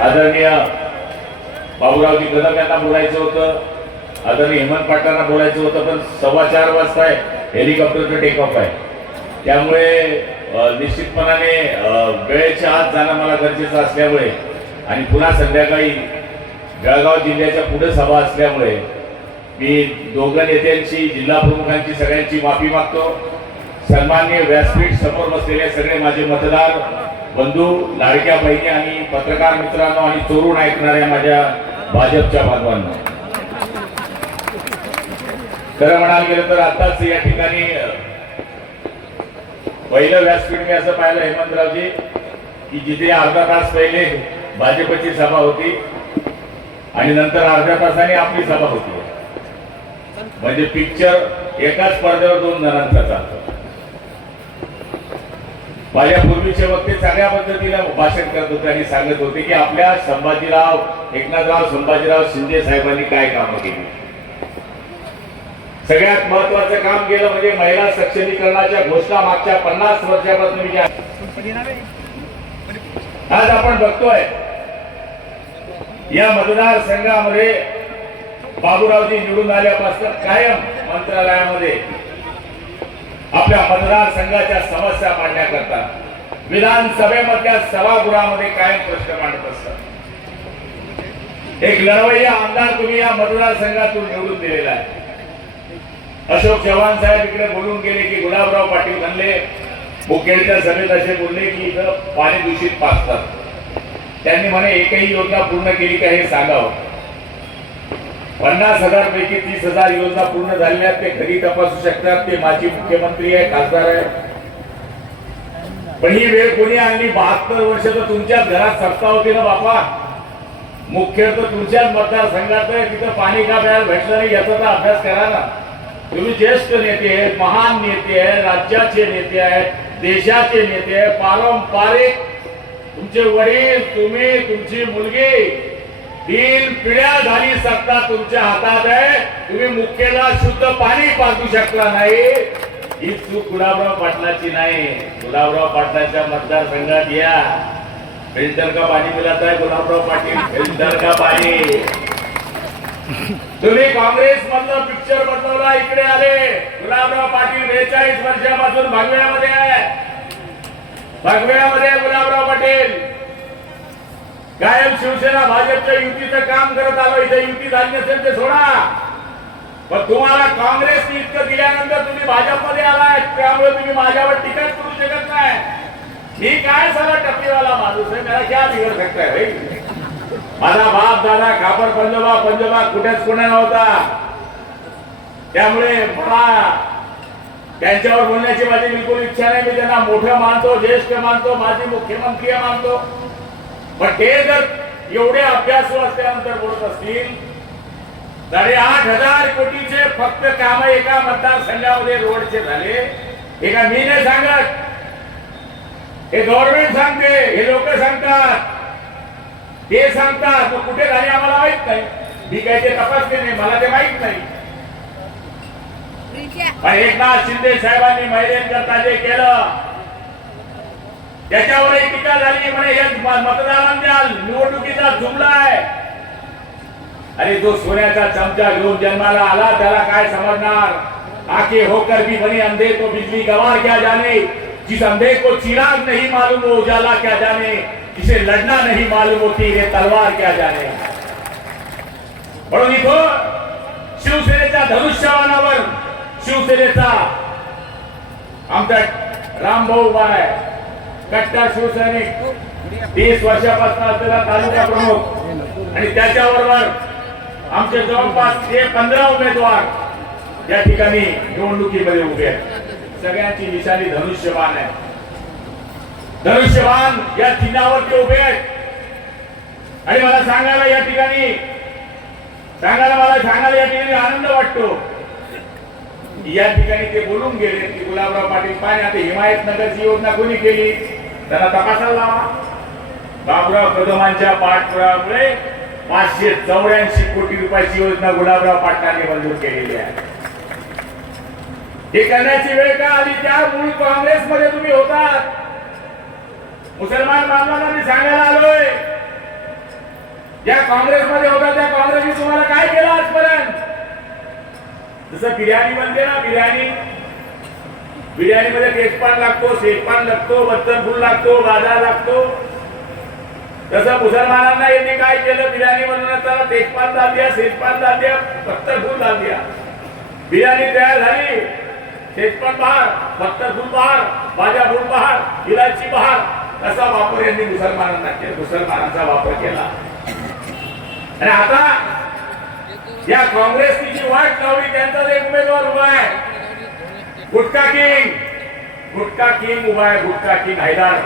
आदरणीय बाबूरावजी कदम यांना बोलायचं होतं. आदरणीय हेमंत पाटलांना बोलायचं होतं पण सव्वा चार वाजता आहे हेलिकॉप्टरचं टेक ऑफ आहे. त्यामुळे निश्चितपणाने वेळेच्या आत जाणं मला गरजेचं असल्यामुळे आणि पुन्हा संध्याकाळी जळगाव जिल्ह्याच्या पुढे सभा असल्यामुळे मी दोघं नेत्यांची जिल्हा प्रमुखांची सगळ्यांची माफी मागतो. सन्मान्य व्यासपीठ समोर बसलेले सगळे माझे मतदार बंधू लाडक्या बहिणी आणि पत्रकार मित्रांनो आणि चोरून ऐकणाऱ्या माझ्या भाजपच्या बांधवांना. खरं म्हणायला गेलं तर आताच या ठिकाणी पहिलं व्यासपीठ मी असं पाहिलं हेमंतरावजी की जिथे अर्धा तास पहिले भाजपची सभा होती आणि नंतर अर्ध्या तासाने आपली सभा होती. म्हणजे पिक्चर एकाच पडद्यावर दोन जणांचा चालतो. माझ्या पूर्वीचे वक्ते सगळ्या पद्धतीनं भाषण करत होते आणि सांगत होते की आपल्या संभाजीराव एकनाथराव संभाजीराव शिंदे साहेबांनी काय कामं केली? सगळ्यात महत्वाचं काम केलं म्हणजे महिला सक्षमीकरणाच्या घोषणा मागच्या पन्नास वर्षापासून मी आज आपण बघतोय या मतदारसंघामध्ये बाबूरावजी निवडून आल्यापासून कायम मंत्रालयामध्ये आपल्या मतदारसंघाच्या समस्या मांडण्याकरता विधानसभेमधल्या सभागृहामध्ये कायम प्रश्न मांडत असतात. एक लढवय्या आमदार तुम्ही या मतदारसंघातून निवडून दिलेला आहे. अशोक चव्हाण साहेब इकडे बोलून गेले की गुलाबराव पाटील म्हणले मुखेडच्या सभेत असे बोलले की इथं पाणी दूषित पाचतात त्यांनी म्हणे एकही योजना पूर्ण केली का हे सांगावं. पन्नास हजार पैकी तीस हजार योजना पूर्ण झालेल्या ते घरी तपासू शकतात ते माजी मुख्यमंत्री आहे खासदार आहे. पण ही वेळ कोणी आणली? बहात्तर वर्ष तर तुमच्याच घरात सत्ता होती ना बापा. मुख्य तर तुमच्याच मतदारसंघात आहे तिथं पाणी का प्यायला भेटलं नाही याचा तर अभ्यास करा ना. तुम्ही ज्येष्ठ नेते आहेत महान नेते आहेत राज्याचे नेते आहेत देशाचे नेते आहेत पारंपरिक. तुमचे वडील तुम्ही तुमची मुलगी तीन पिढ्या झाली सत्ता तुमच्या हातात आहे. तुम्ही मुख्यला शुद्ध पाणी पाजू शकला नाही. ही चूक गुलाबराव पाटलाची नाही. गुलाबराव पाटलाच्या मतदारसंघात या. फिल्टर का पाणी मिळत आहे गुलाबराव पाटील? फिल्टर का पाणी? तुम्ही काँग्रेस मधला पिक्चर बदलवला इकडे आले. गुलाबराव पाटील बेचाळीस वर्षापासून भगव्यामध्ये आहे. भगव्यामध्ये कायम शिवसेना भाजपच्या युतीचं काम करत आलो इथे युती झाली नसेल ते सोडा. पण तुम्हाला काँग्रेसने इतकं दिल्यानंतर तुम्ही भाजपमध्ये आलाय त्यामुळे तुम्ही माझ्यावर टीका करू शकत नाही. मी काय साला टप्पीवाला माणूस आहे? मला क्या बिघड सकता भाई? माझा बाप दादा खापर पंजोबा पंजोबा कुठेच कोणा नव्हता. त्यामुळे मला त्यांच्यावर बोलण्याची माझी बिलकुल इच्छा नाही. मी त्यांना मोठं मानतो ज्येष्ठ मानतो माझी मुख्यमंत्री मानतो. पण ते जर एवढे अभ्यासू असल्यानंतर बोलत असतील साडे आठ हजार कोटीचे फक्त काम एका मतदारसंघामध्ये रोडचे झाले हे का मी नाही सांगत. हे गव्हर्नमेंट सांगते हे लोक सांगतात. ते सांगतात मग कुठे झाले आम्हाला माहीत नाही. मी काही ते तपासले नाही मला ते माहीत नाही. पण एकनाथ शिंदे साहेबांनी महिलांकरता जे केलं त्याच्यावरही टीका झाली म्हणे हे मतदारांच्या निवडणुकीचा जुमला आहे. अरे जो सोन्याचा चमचा घेऊन जन्माला आला, त्याला काय समजणार? आके होकर भी बने, अंधे को बिजली गवार क्या जाने? जिस अंधे को चिराग नहीं मालूम, वो उजाला क्या जाने? जिसे लड़ना नहीं मालूम होती ये तलवार क्या जाने? म्हणून इथं शिवसेनेच्या धनुष्यबाणावर शिवसेनेचा आमचा रामभाऊ उभा आहे. कट्टा शिवसैनिक. तीस वर्षापासून असलेला तालुका प्रमुख. आणि त्याच्याबरोबर आमचे जवळपास ते पंधरा उमेदवार या ठिकाणी निवडणुकीमध्ये उभे आहेत. सगळ्यांची निशाणी धनुष्यबाण आहे. धनुष्यबाण या चिन्हावरती उभे आहेत. आणि मला सांगायला या ठिकाणी सांगायला मला सांगायला या ठिकाणी आनंद वाटतो. या ठिकाणी ते बोलून गेले की गुलाबराव पाटील पाणी आता हिमायतनगरची योजना कोणी केली? त्यांना तपासायला लावा. बाबुराव कदमांच्या पाठपुरामुळे पाचशे चौऱ्याऐंशी कोटी रुपयाची योजना गुलाबराव पाटलांनी मंजूर केलेली आहे. हे करण्याची वेळ का आली? त्या मूळ काँग्रेसमध्ये तुम्ही होतात. मुसलमान बांधवांना मी सांगायला आलोय. ज्या काँग्रेसमध्ये होता त्या काँग्रेसने तुम्हाला काय केलं आजपर्यंत? जसं बिर्याणी बनते ना बिर्याणी. बिर्याणीमध्ये तेजपान लागतो शेजपान लागतो बच्चन फुल लागतो गाजा लागतो. तसं मुसलमानांना यांनी काय केलं? बिर्याणी बनवण्याचा तेजपान दाल दिया शेजपान दाल दिया बत्तर फुल दाल दिया बिर्याणी तयार झाली. तेजपान बहार बत्तर फुल बहार भाज्या फुल बहार इलायची बहार. तसा वापर यांनी मुसलमानांना केला मुसलमानांचा वापर केला. आणि आता या काँग्रेसची जी वाट लावली त्यांचाच एक उमेदवार उभा आहे. गुटका किंग! गुटका किंग उभा आहे गुटका किंग हैदार.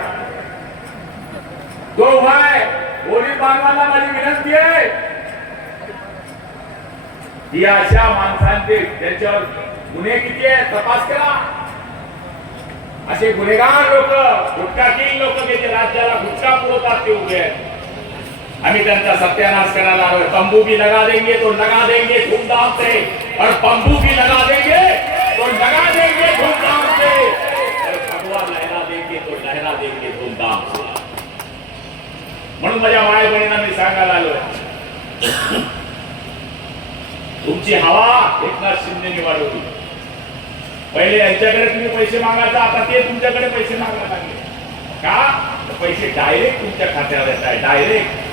तो उभा आहे पोलीस बांधवांना माझी विनंती आहे. की अशा माणसांचे त्यांच्यावर गुन्हे किती आहे तपास करा. असे गुन्हेगार लोक गुटका किंग लोक जे राज्याला गुटका पुरवतात ते उभे आहेत. आम्ही त्यांचा सत्यानाश करायला है तंबू भी लगा देंगे तो लगा देंगे धूमधाम से. और बम्बू भी लगा देंगे तो लगा देंगे धूमधाम से और भगवा लहरा देंगे तो लहरा देंगे धूमधाम से म्हणून माझ्या माय बहिणींना मी सांगायला आलोय. तुमची हवा एकनाथ शिंदेने वाढवली पहिले यांच्याकडे तुम्ही पैसे मागायचा आता ते तुमच्याकडे पैसे मागायला लागले. का? पैसे डायरेक्ट तुमच्या खात्यावर येत आहे डायरेक्ट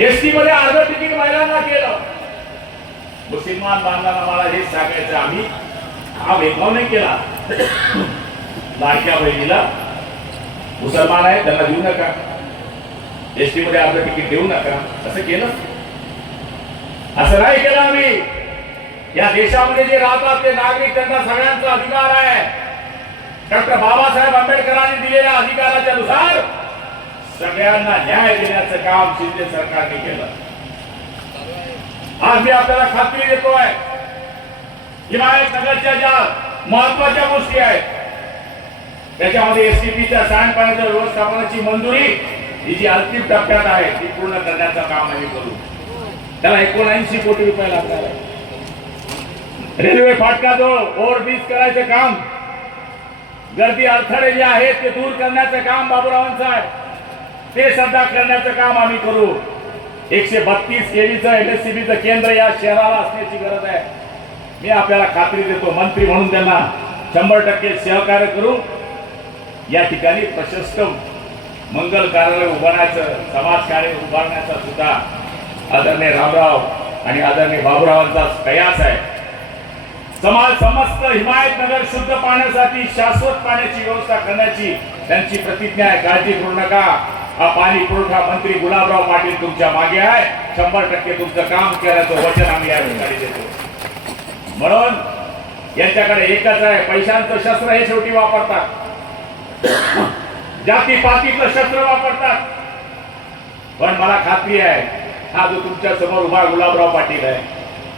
एसटी मध्ये अर्ध तिकीट महिलांना केलं. मुसलमान बांधवांना मला हे सांगायचं आम्ही हा भेदभाव नाही केला. लाडक्या बहिणीला मुसलमान आहे त्यांना देऊ नका. एसटी मध्ये अर्ध तिकीट देऊ नका. असं केलं. असं नाही केलं आम्ही. या देशामध्ये जे राहतात ते नागरिक, त्यांना सगळ्यांचा अधिकार आहे. डॉक्टर बाबासाहेब आंबेडकरांनी दिलेल्या अधिकाराच्या नुसार सगळ्यांना न्याय देण्याचं काम शिंदे सरकारने केलं. आज मी आपल्याला खात्री देतोय हिमायतनगरच्या ज्या महत्वाच्या गोष्टी आहेत त्याच्यामध्ये एसटीपीच्या सांडपाण्याच्या व्यवस्थापनाची मंजुरी ही जी अंतिम टप्प्यात आहे ती पूर्ण करण्याचं काम आम्ही करू. त्याला एकोणऐंशी कोटी रुपये लागणार आहे. रेल्वे फाटकाजवळ ओव्हरब्रिज करायचं काम. गर्दी अडथळे जे आहेत ते दूर करण्याचं काम बाबूरावांचं आहे. ते सध्या करण्याचं काम आम्ही करू. एकशे बत्तीस केवीचं एमएससीबीचं केंद्र या शहराला असण्याची गरज आहे. मी आपल्याला खात्री देतो मंत्री म्हणून त्यांना शंभर टक्के सहकार्य करू. या ठिकाणी प्रशस्त मंगल कार्यालय उभारण्याचं समाज कार्य उभारण्याचा सुद्धा आदरणीय रामराव आणि आदरणीय बाबूरावांचा प्रयास आहे. समाज समस्त हिमायतनगर शुद्ध पाण्यासाठी शाश्वत पाण्याची व्यवस्था करण्याची त्यांची प्रतिज्ञा आहे. काळजी करू नका. हा पाणी पुरवठा मंत्री गुलाबराव पाटील तुमच्या मागे आहे. शंभर टक्के तुमचं काम केल्याचं वचन आम्ही या ठिकाणी देतो. म्हणून यांच्याकडे एकच आहे. पैशांचं शस्त्र हे शेवटी वापरतात. जाती पातीतलं शस्त्र वापरतात. पण मला खात्री आहे हा जो तुमच्यासमोर उभा गुलाबराव पाटील आहे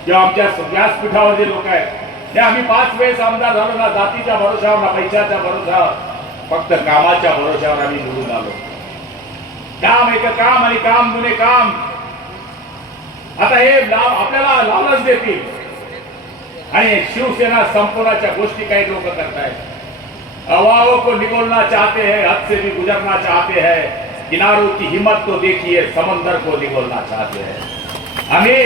किंवा आमच्या व्यासपीठावर जे लोक आहेत ते आम्ही पाच वेळेस आमदार झालो ना जातीच्या भरोशावर ना पैशाच्या भरोशावर फक्त कामाच्या भरोशावर आम्ही निवडून आलो. काम एक काम आणि काम जुने काम. आता हे लाव आपल्याला लालच देतील. आणि शिवसेना संपवण्याच्या गोष्टी काही लोक करतायत. हवाओं को निगोलना चाहते हैं, हद से भी गुजरना चाहते हैं। किनारों की हिम्मत तो देखिए, समंदर को निगोलना चाहते हैं। आम्ही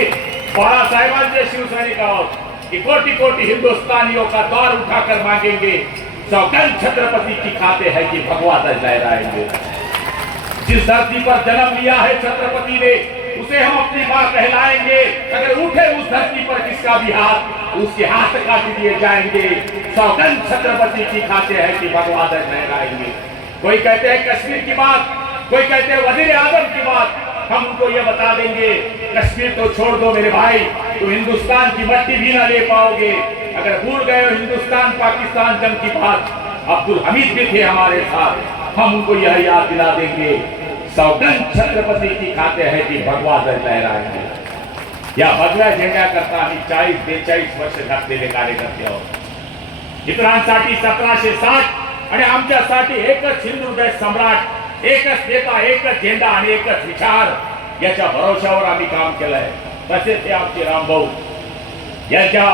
बाळासाहेबांचे शिवसैनिक आहोत कि कोटि कोटि हिंदुस्तानियों का द्वार उठाकर मांगेंगे सौगंध छत्रपति की खाते हैं कि भगवा दल लहराएँगे जिस धरती पर जन्म लिया है छत्रपति ने उसे हम अपनी माँ कहलाएंगे। अगर उठे उस धरती पर किसका भी हाथ उसके हाथ काट दिए जाएंगे। सौगन छत्रपति की खाते हैं कि भगवान लहराएंगे कोई कहते हैं कश्मीर की बात कोई कहते हैं वजीर आजम की बात हम उनको ये बता देंगे कश्मीर तो छोड़ दो मेरे भाई तो हिंदुस्तान की मट्टी भी ना ले पाओगे। अगर भूल गए हो हिंदुस्तान पाकिस्तान जंग की बात अब्दुल हमीद भी थे हमारे साथ हम उनको यह याद दिला देंगे। सौगंध छत्रपती की खाते आहे ती भगवा दल या भगव्या झेंड्याकरता आम्ही चाळीस बेचाळीस वर्ष घातलेले कार्यकर्ते आहोत इतरांसाठी सतराशे साठ आणि आमच्यासाठी एकच हिंदू सम्राट। एकच नेता एकच झेंडा आणि एकच विचार। याच्या भरोशावर आम्ही काम केलंय। तसेच हे आमचे रामभाऊ। यांच्या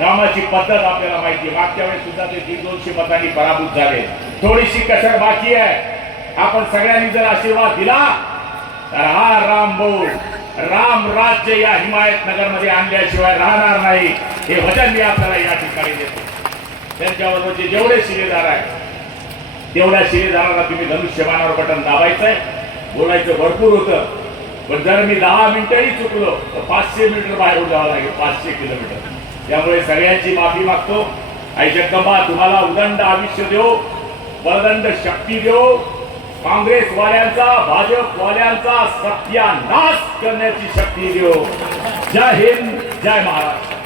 कामाची पद्धत आपल्याला माहिती मागच्या वेळेस सुद्धा ते दीड दोनशे मतांनी पराभूत झाले. थोडीशी कसर बाकी आहे. आपण सगळ्यांनी जर आशीर्वाद दिला तर हा राम भाऊ राम राज्य या हिमायत नगरमध्ये आणल्याशिवाय राहणार नाही. हे वचन मी आपल्याला या ठिकाणी देतो. त्यांच्याबरोबरचे जेवढे शिलेदार आहेत तेवढ्या शिलेदाराला तुम्ही धनुष्यबाणावर बटन दाबायचंय. बोलायचं भरपूर होतं पण जर मी दहा मिनिटंही चुकलो तर पाचशे मीटर बाहेरून जावं लागेल पाचशे किलोमीटर. त्यामुळे सगळ्यांची माफी मागतो. आई जगदंबा तुम्हाला उदंड आयुष्य देऊ बलदंड शक्ती देऊ. काँग्रेसवाल्यांचा भाजपवाल्यांचा सत्यानाश करण्याची शक्ती देऊ. जय हिंद जय महाराष्ट्र.